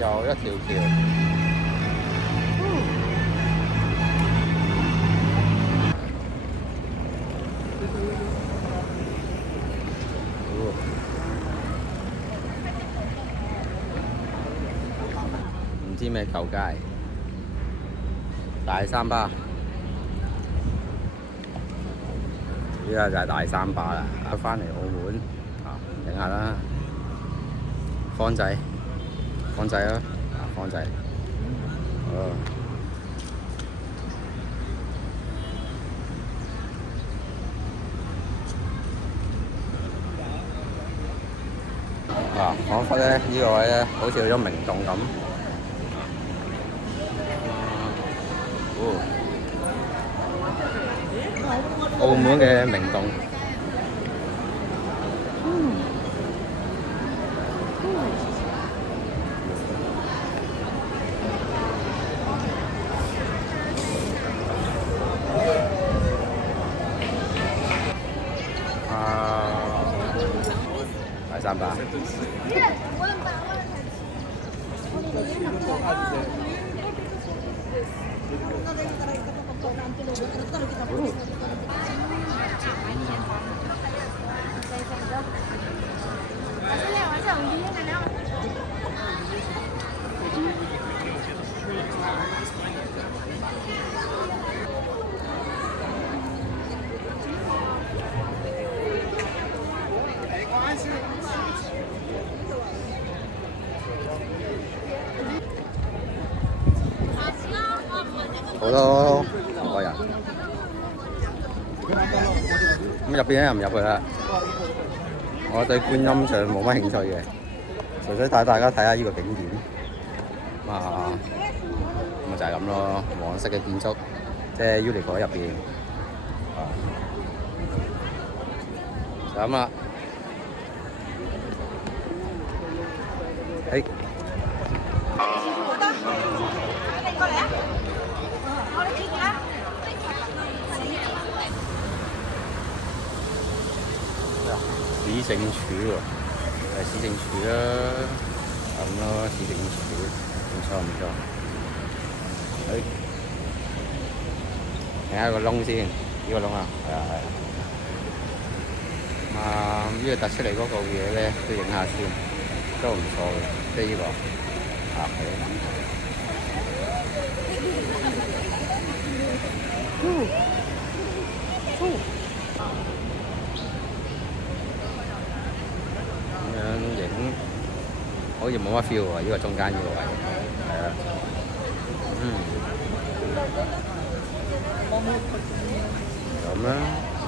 又一條橋。唔知咩舊街，大三巴。依家就係大三巴啦，返嚟澳門啊，影下啦。方仔，方仔啊，方仔。哦。啊，我覺得咧呢個位咧，好似去咗明洞咁。澳門嘅明洞。大三巴。好多韓國人，咁入邊咧又唔入去啦。我對觀音像冇乜興趣嘅，純粹帶大家睇下呢個景點。咁就係咁咯，黃色嘅建築，即係 Uniqlo 入邊。就咁啦。誒。市政署喎，係市政署啦，咁咯，市政署，唔錯唔錯。睇下個窿先，呢個窿啊，係啊係。呢個突出嚟嗰個嘢咧，都影下先，都唔錯嘅，即係呢個係。影好似冇乜 feel 喎，呢個中間呢個位，係啊，咁啦。